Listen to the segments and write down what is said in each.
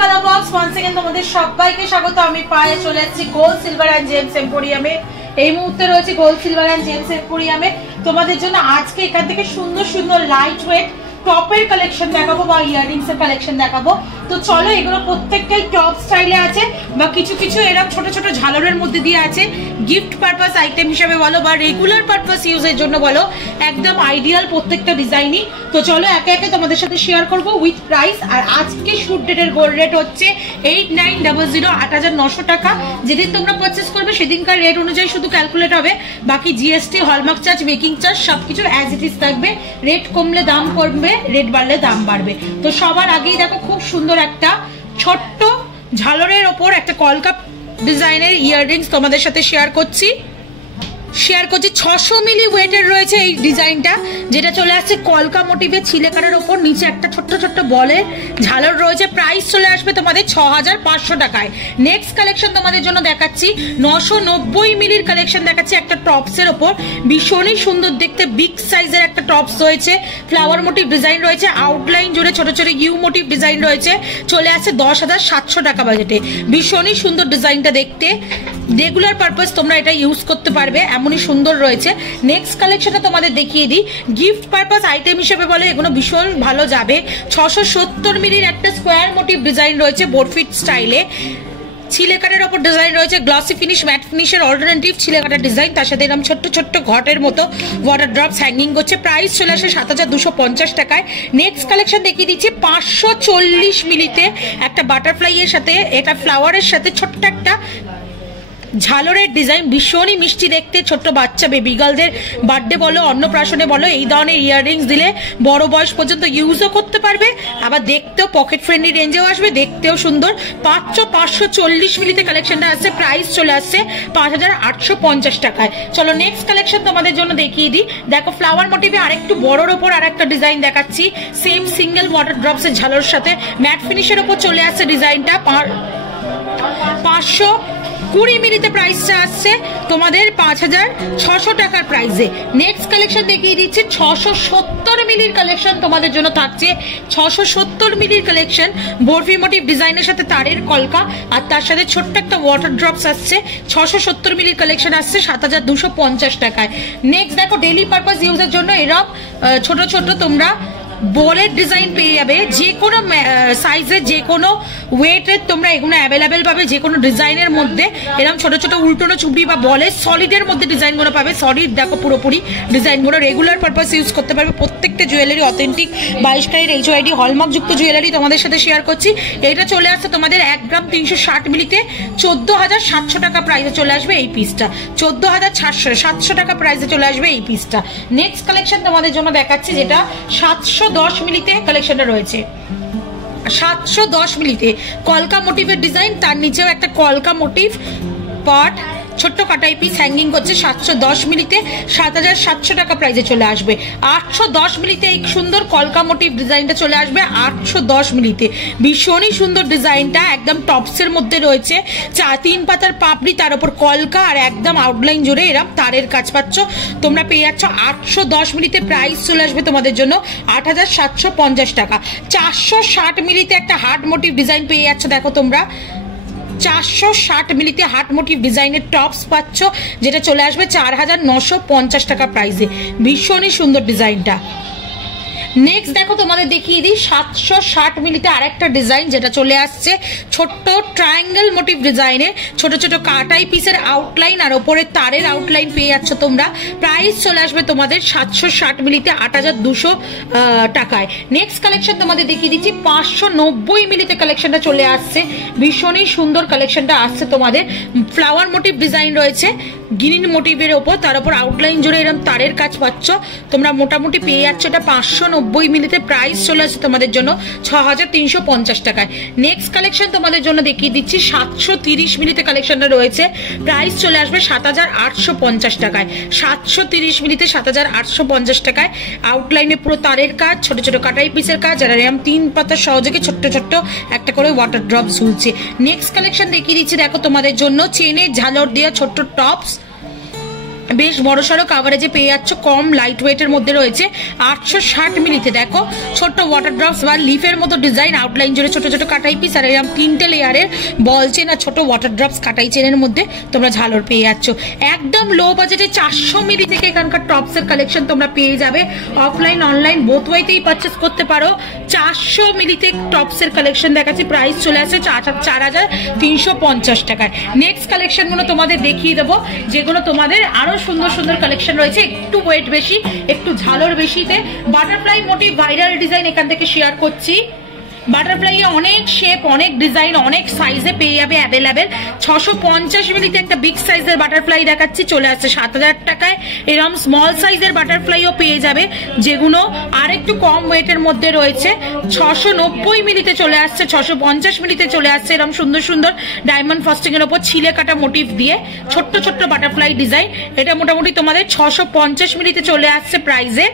Colour box once again তোমাদের সবাইকে স্বাগত। আমি পায়ে চলে এসেছি গোল্ড সিলভার এন্ড জেমস এম্পোরিয়ামে। এই মুহূর্তে রয়েছে গোল্ড সিলভার এন্ড জেমস এম্পোরিয়ামে। তোমাদের জন্য আজকে এখান থেকে সুন্দর সুন্দর লাইট ওয়েট টপের কালেকশন দেখাবো বা ইয়াররিংস এর কালেকশন দেখাবো। তো চলো, এগুলো প্রত্যেকটাই টপ স্টাইলে আছে বা কিছু কিছু এরকম ছোট ছোট ঝালরের মধ্যে দিয়ে আছে। গিফট পারপাস আইটেম হিসেবে বলো বা রেগুলার পারপাস ইউজের জন্য বলো, একদম আইডিয়াল প্রত্যেকটা ডিজাইনই। তো চলো একে একে তোমাদের সাথে শেয়ার করবো উইথ প্রাইস। আর আজকে শুট ডেটের গোল্ড রেট হচ্ছে 8900 8900 টাকা। যেদিন তোমরা পারচেস করবে সেদিনকার রেট অনুযায়ী শুধু ক্যালকুলেট হবে, বাকি GST, hallmark charge, making charge সবকিছু অ্যাজ ইট ইজ থাকবে। রেট কমলে দাম কমবে, রেট বাড়লে দাম বাড়বে। তো সবার আগেই দেখো খুব সুন্দর একটা ছোট্ট ঝালরের ওপর একটা কলকা ডিজাইনের ইয়াররিংস তোমাদের সাথে শেয়ার করছি। 600 মিলি ওয়েটের রয়েছে এই ডিজাইনটা, যেটা চলে আসছে কলকা মোটিভে ছিলেকাটার ওপর। নিচে একটা ছোট্ট ছোট্ট বলের ঝালর রয়েছে। প্রাইস চলে আসবে তোমাদের 6500 টাকায়। নেক্সট কালেকশন তোমাদের জন্য দেখাচ্ছি 990 মিলির কালেকশন দেখাচ্ছি একটা টপসের ওপর। ভীষণই সুন্দর দেখতে, বিগ সাইজের একটা টপস রয়েছে। ফ্লাওয়ার মোটিভ ডিজাইন রয়েছে, আউটলাইন জুড়ে ছোট ছোট ইউ মোটিভ ডিজাইন রয়েছে। চলে আসছে 10,700 টাকা বাজেটে। ভীষণই সুন্দর ডিজাইনটা দেখতে, রেগুলার পারপাস তোমরা এটা ইউজ করতে পারবে, এমনই সুন্দর রয়েছে। নেক্সট কালেকশনটা তোমাদের দেখিয়ে দিই। গিফট পারপাস আইটেম হিসেবে বলে এগুলো ভীষণ ভালো যাবে। 670 মিলির একটা স্কোয়ার মোটিভ ডিজাইন রয়েছে বোরফিট স্টাইলে। ছিলেকাটার ওপর ডিজাইন রয়েছে, গ্লসি ফিনিশ, ম্যাট ফিনিশের অল্টারনেটিভ ছিলেকাটার ডিজাইন। তার সাথে এরকম ছোট্ট ছোট্ট ঘটের মতো ওয়াটার ড্রপস হ্যাঙ্গিং করছে। প্রাইস চলে আসে 7250 টাকায়। নেক্সট কালেকশন দেখিয়ে দিচ্ছি 540 মিলিতে একটা বাটারফ্লাই এর সাথে, এটা ফ্লাওয়ারের সাথে ছোট্ট একটা ঝালরের ডিজাইন। ভীষণই মিষ্টি দেখতে, ছোট্ট বাচ্চা বেবি গার্লদের বার্থডে বলো, অন্নপ্রাশনে বলো, এই ধরনের ইয়াররিংস দিলে বড় বয়স পর্যন্ত ইউজও করতে পারবে, আবার দেখতেও পকেট ফ্রেন্ডলি রেঞ্জেও আসবে, দেখতেও সুন্দর। 540 মিলিতে কালেকশনটা আসছে। প্রাইস চলে আসছে 5850 টাকায়। চলো নেক্সট কালেকশন তোমাদের জন্য দেখিয়ে দিই। দেখো ফ্লাওয়ার মোটিভে আরেকটু বড়োর ওপর আরেকটা ডিজাইন দেখাচ্ছি, সেম সিঙ্গেল ওয়াটার ড্রপসের ঝালরের সাথে ম্যাট ফিনিশের ওপর চলে আসছে ডিজাইনটা। 520 মিলিতে প্রাইসটা আসছে তোমাদের 5600 টাকার প্রাইসে। নেক্সট কালেকশন দেখিয়ে দিচ্ছি 670 মিলির কালেকশন তোমাদের জন্য থাকছে। 670 মিলির কালেকশন বরফি মোটিভ ডিজাইনের সাথে তারের কলকা, আর তার সাথে ছোট্ট একটা ওয়াটার ড্রপস আসছে। 670 মিলির কালেকশন আসছে 7250 টাকায়। নেক্সট দেখো ডেইলি পারপাস ইউজের জন্য এরকম ছোট ছোট তোমরা বলের ডিজাইন পেয়ে যাবে। যে কোনো সাইজের, যে কোনো ওয়েটের তোমরা এগুলো অ্যাভেলেবেল পাবে। যে কোনো ডিজাইনের মধ্যে এরকম ছোট ছোট উল্টোনো চুপড়ি বা বলের সলিডের মধ্যে ডিজাইনগুলো পাবে। সলিড দেখো পুরোপুরি ডিজাইনগুলো রেগুলার পারপাস ইউজ করতে পারবে। প্রত্যেকটা jewellery authentic 22 carat HYD hallmark যুক্ত জুয়েলারি তোমাদের সাথে শেয়ার করছি। এটা চলে আসছে তোমাদের 1 গ্রাম 360 মিলিতে 14,700 টাকা প্রাইসে চলে আসবে এই পিসটা। 14,700 টাকা প্রাইসে চলে আসবে এই পিসটা। নেক্সট কালেকশন তোমাদের জন্য দেখাচ্ছি, যেটা 710 মিলিতে কালেকশনটা রয়েছে। 710 মিলিতে কলকা মোটিভের ডিজাইন, তার নিচেও একটা কলকা মোটিভ পার্ট ছোট্ট কাটাই পিস হ্যাঙ্গিং করছে। 710 মিলিতে 7700 টাকা প্রাইসে চলে আসবে। 810 মিলিতে এই সুন্দর কলকা মোটিভ ডিজাইনটা চলে আসবে 810 মিলিতে। ভীষণই সুন্দর ডিজাইনটা, একদম টপসের মধ্যে রয়েছে। 3 পাতার পাপড়ি, তার উপর কলকা, আর একদম আউটলাইন জুড়ে এরকম তারের কাজ পাচ্ছ। তোমরা পেয়ে যাচ্ছ 810 মিলিতে। প্রাইস চলে আসবে তোমাদের জন্য 8750 টাকা। 460 মিলিতে একটা হার্ট মোটিভ ডিজাইন পেয়ে যাচ্ছ। দেখো তোমরা 460 মিলিতে হার্ট মোটিভ ডিজাইনের টপস পাচ্ছ, যেটা চলে আসবে 4950 টাকা প্রাইসে। ভীষণই সুন্দর ডিজাইনটা। নেক্সট দেখো তোমাদের দেখিয়ে দিই 760 মিলিতে আরেকটা ডিজাইন, যেটা চলে আসছে ছোট্ট ট্রায়াঙ্গেল মোটিভ ডিজাইনে। ছোট ছোট কাটাই পিসের আউটলাইন আর ওপরে তারের আউটলাইন পেয়ে যাচ্ছ তোমরা। প্রাইস চলে আসবে তোমাদের 760 মিলিতে 8200 টাকায়। নেক্সট কালেকশন তোমাদের দেখিয়ে দিচ্ছি 590 মিলিতে কালেকশনটা চলে আসছে। ভীষণই সুন্দর কালেকশনটা আসছে তোমাদের। ফ্লাওয়ার মোটিভ ডিজাইন রয়েছে গ্রিন মোটিভের ওপর, তার উপর আউটলাইন জুড়ে এরকম তারের কাজ পাচ্ছ তোমরা। মোটামুটি পেয়ে যাচ্ছ এটা 590 মিলিতে। প্রাইস চলে আসছে তোমাদের জন্য 6350 টাকায়। নেক্সট কালেকশন তোমাদের জন্য দেখিয়ে দিচ্ছি 730 মিলিতে কালেকশনটা রয়েছে। প্রাইস চলে আসবে 7850 টাকায়। 730 মিলিতে 7850 টাকায়। আউটলাইনে পুরো তারের কাজ, ছোট ছোট কাটাই পিসের কাজ, আর এরকম 3 পাতার সহযোগে ছোট্ট ছোট্ট একটা করে ওয়াটার ড্রপ ঝুলছে। নেক্সট কালেকশন দেখিয়ে দিচ্ছি দেখো তোমাদের জন্য চেনের ঝালর দেওয়া ছোট্ট টপস। বেশ বড় সড়ো কাভারেজে পেয়ে যাচ্ছ, কম লাইট ওয়েটের মধ্যে রয়েছে 860 মিলিতে। দেখো ছোট্ট ওয়াটার ড্রপস বা লিফের মতো ডিজাইন, আউটলাইন জুড়ে ছোট ছোট কাটাই পিস, আর এরকম 3টে লেয়ারের বল চেন আর ছোট ওয়াটার ড্রপস কাটাই চেনের মধ্যে তোমরা ঝালর পেয়ে যাচ্ছ। একদম লো বাজেটে 400 মিলি থেকে এখানকার টপসের কালেকশন তোমরা পেয়ে যাবে। অফলাইন অনলাইন বোথ ওয়েতেই পারচেস করতে পারো। 400 মিলিতে টপসের কালেকশন দেখাচ্ছি, প্রাইস চলে আসছে 4350 টাকায়। নেক্সট কালেকশনগুলো তোমাদের দেখিয়ে দেবো, যেগুলো তোমাদের আরো সুন্দর সুন্দর কালেকশন রয়েছে, একটু ওয়েট বেশি, একটু ঝালর বেশিতে। বাটারফ্লাই মোটিভ ভাইরাল ডিজাইন এখান থেকে শেয়ার করছি। বাটারফ্লাই অনেক শেপ, অনেক ডিজাইন, অনেক সাইজে পেয়ে যাবে অ্যাভেলেবেল। 650 মিলিতে একটা বিগ সাইজের বাটারফ্লাই দেখাচ্ছি, চলে আসছে 7000 টাকায়। এরকম স্মল সাইজের বাটারফ্লাইও পেয়ে যাবে, যেগুলো আর একটু কম ওয়েটের মধ্যে রয়েছে। 690 মিলিতে চলে আসছে, 650 মিলিতে চলে আসছে এরকম সুন্দর সুন্দর ডায়মন্ড ফস্টিং এর উপর ছিলে কাটা মোটিভ দিয়ে ছোট্ট ছোট্ট বাটারফ্লাই ডিজাইন। এটা মোটামুটি তোমাদের 650 মিলিতে চলে আসছে প্রাইজে,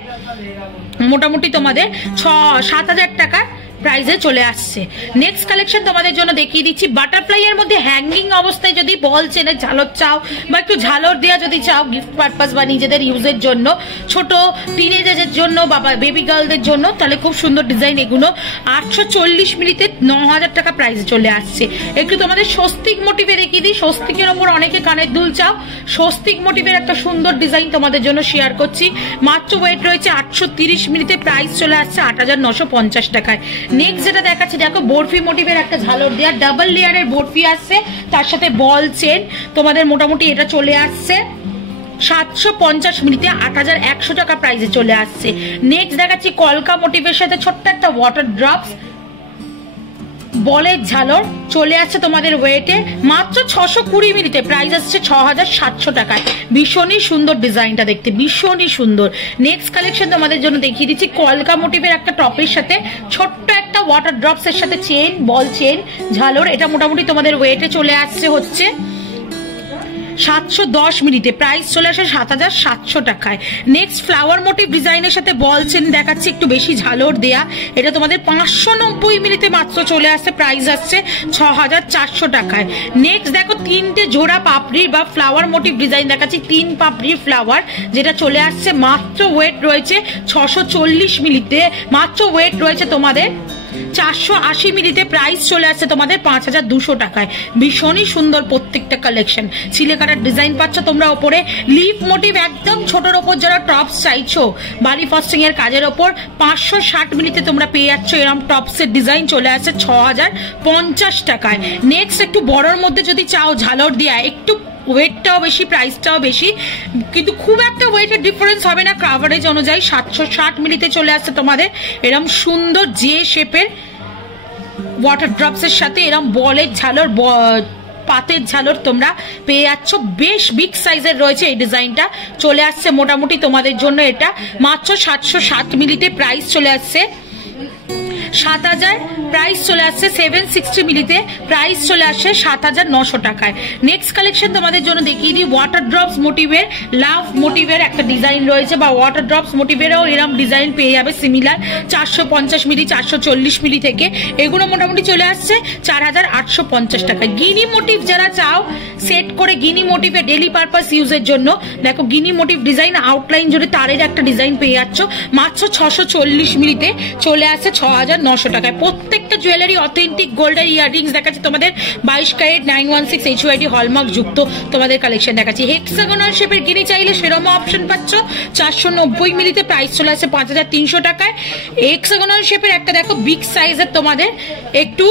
মোটামুটি তোমাদের 7000 টাকা প্রাইজে চলে আসছে। নেক্সট কালেকশন তোমাদের জন্য দেখিয়ে দিচ্ছি, বাটারফ্লাই এর মধ্যে হ্যাঙ্গিং অবস্থায় যদি বল চেনের ঝালর চাও বা একটু ঝালর দেওয়া যদি চাও গিফট পারপাস বা নিজেদের ইউজের জন্য, ছোট টিনেজারদের জন্য বা বেবি গার্লদের জন্য, তাহলে খুব সুন্দর ডিজাইন এগুলো। 840 মিলিতে 9000 টাকা প্রাইজে চলে আসছে। একটু তোমাদের স্বস্তিক মোটিভে দেখিয়ে দিই। স্বস্তিকের ওপর অনেকে কানের দুল চাও, স্বস্তিক মোটিভের একটা সুন্দর ডিজাইন তোমাদের জন্য শেয়ার করছি। মাত্র ওয়েট রয়েছে 830 মিলিতে, প্রাইস চলে আসছে 8950 টাকায়। নেক্সট যেটা দেখাচ্ছি, দেখো বরফি মোটিভের একটা ঝালর দেওয়া, ডাবল লেয়ারের বরফি আসছে, তার সাথে বল চেন তোমাদের মোটামুটি এটা চলে আসছে 750 মিলিতে 8100 টাকা প্রাইসে চলে আসছে। নেক্সট দেখাচ্ছি কলকা মোটিভের সাথে ছোট্ট একটা ওয়াটার ড্রপস বলের ঝালর, চলে আসছে তোমাদের ওয়েটে মাত্র 620 মিলিতে, প্রাইস আসছে 6700 টাকায়। ভীষণই সুন্দর ডিজাইনটা দেখতে, ভীষণই সুন্দর। নেক্সট কালেকশন তোমাদের জন্য দেখিয়ে দিচ্ছি, কলকা মোটিভের একটা টপের সাথে ছোট্ট একটা ওয়াটার ড্রপস এর সাথে চেন, বল চেন ঝালর। এটা মোটামুটি তোমাদের ওয়েটে চলে আসছে হচ্ছে 710 মিলিতে, প্রাইস চলে আসে 7700 টাকায়। নেক্সট ফ্লাওয়ার মোটিভ ডিজাইনের সাথে বল চেন দেখাচ্ছি, একটু বেশি ঝালর দেয়া, এটা তোমাদের 590 মিলিতে মাত্র চলে আসছে, প্রাইস আসছে 6400 টাকায়। নেক্সট দেখো 3টে জোড়া পাপড়ির বা ফ্লাওয়ার মোটিভ ডিজাইন দেখাচ্ছি, 3 পাপড়ির ফ্লাওয়ার, যেটা চলে আসছে মাত্র ওয়েট রয়েছে 640 মিলিতে, মাত্র ওয়েট রয়েছে তোমাদের 480 মিলিতে, প্রাইস চলে আসছে তোমাদের 5200 টাকায়। ভীষণই সুন্দর প্রত্যেকটা কালেকশন। ছিলে কাটার ডিজাইন পাচ্ছ তোমরা ওপরে, লিফ মোটিভ একদম ছোটর ওপর যারা টপস চাইছো বালি ফস্টিং এর কাজের ওপর 560 মিলিতে তোমরা পেয়ে যাচ্ছ এরকম টপসের ডিজাইন, চলে আসছে 6050 টাকায়। নেক্সট একটু বড়র মধ্যে যদি চাও ঝালর দেয়া, একটু ওয়েটটাও বেশি, প্রাইসটাও বেশি, কিন্তু খুব একটা ওয়েটের ডিফারেন্স হবে না কাভারেজ অনুযায়ী। 760 মিলিতে চলে আসছে তোমাদের এরকম সুন্দর জে শেপের ওয়াটার ড্রপস এর সাথে এরকম বলের ঝালর, পাতের ঝালর তোমরা পেয়ে যাচ্ছ। বেশ বিগ সাইজের রয়েছে এই ডিজাইনটা, চলে আসছে মোটামুটি তোমাদের জন্য এটা মাত্র 760 মিলিতে, প্রাইস চলে আসছে 7000, প্রাইস চলে আসছে 760 মিলিতে, প্রাইস চলে আসছে 7900 টাকায়। নেক্সট কালেকশন তোমাদের জন্য দেখিয়ে দিই, ওয়াটার ড্রপস মোটিভের লাভ মোটিভের একটা ডিজাইন রয়েছে, বা ওয়াটার ড্রপস মোটিভেরও এরকম ডিজাইন পেয়ে যাবে সিমিলার 450 মিলি 440 মিলি থেকে। এগুলো মোটামুটি চলে আসছে 4850 টাকায়। গিনি মোটিভ যারা চাও সেট করে গিনি মোটিভে ডেলি পারপাস ইউজের জন্য, দেখো গিনি মোটিভ ডিজাইন আউটলাইন জুড়ে তারের একটা ডিজাইন পেয়ে যাচ্ছ মাত্র 640 মিলিতে, চলে আসছে 6900 টাকায়। প্রত্যেকটা জুয়েলারি অথেন্টিক গোল্ডের ইয়াররিংস দেখাচ্ছে তোমাদের 22 ক্যারেট 916 HUID হলমার্ক যুক্ত তোমাদের কালেকশন দেখাচ্ছি। হেক্সাগোনাল শেপের গিনি চাইলে সেরকম অপশন পাচ্ছ 490 মিলিতে, প্রাইস চলে আসছে 5300 টাকায়। হেক্সাগোনাল শেপের একটা দেখো বিগ সাইজের তোমাদের একটু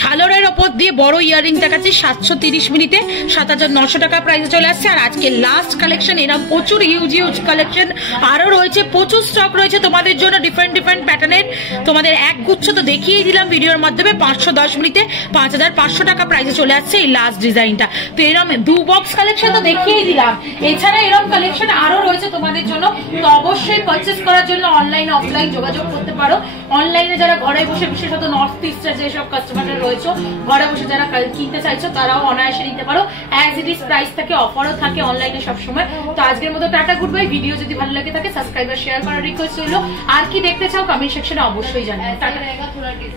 ঝালরের ওপর দিয়ে বড় ইয়াররিং দেখাচ্ছি 730 মিলিতে, 7900 টাকা প্রাইসে চলে আসছে। আর আজকে লাস্ট কালেকশন, এরকম প্রচুর হিউজ কালেকশন আরো রয়েছে, প্রচুর স্টক রয়েছে তোমাদের জন্য ডিফারেন্ট ডিফারেন্ট প্যাটার্নের। তোমাদের এক গুচ্ছ তো দেখিয়ে দিলাম ভিডিওর মাধ্যমে, 510 মিলিতে 5500 টাকা প্রাইসে চলে আসছে এই লাস্ট ডিজাইনটা। তো এরকম 2 বক্স কালেকশন তো দেখিয়ে দিলাম, এছাড়া এরকম কালেকশন আরো রয়েছে তোমাদের জন্য। তো অবশ্যই পারচেস করার জন্য অনলাইন অফলাইন যোগাযোগ করতে পারো। অনলাইনে যারা ঘরে বসে বিশেষত নর্থ ইস্টের যেসব কাস্টমাররা রয়েছে ঘরে বসে যারা কিনতে চাইছো তারাও অনায়াসে নিতে পারো, অ্যাজ ইট ইজ প্রাইস থাকে, অফারও থাকে অনলাইনে সবসময়। তো আজকের মতো টাটা, গুড বাই। ভিডিও যদি ভালো লাগে থাকে সাবস্ক্রাইব আর শেয়ার করার রিকোয়েস্ট রইল। আর কি দেখতে চাও কমেন্ট সেকশনে অবশ্যই জানাবে।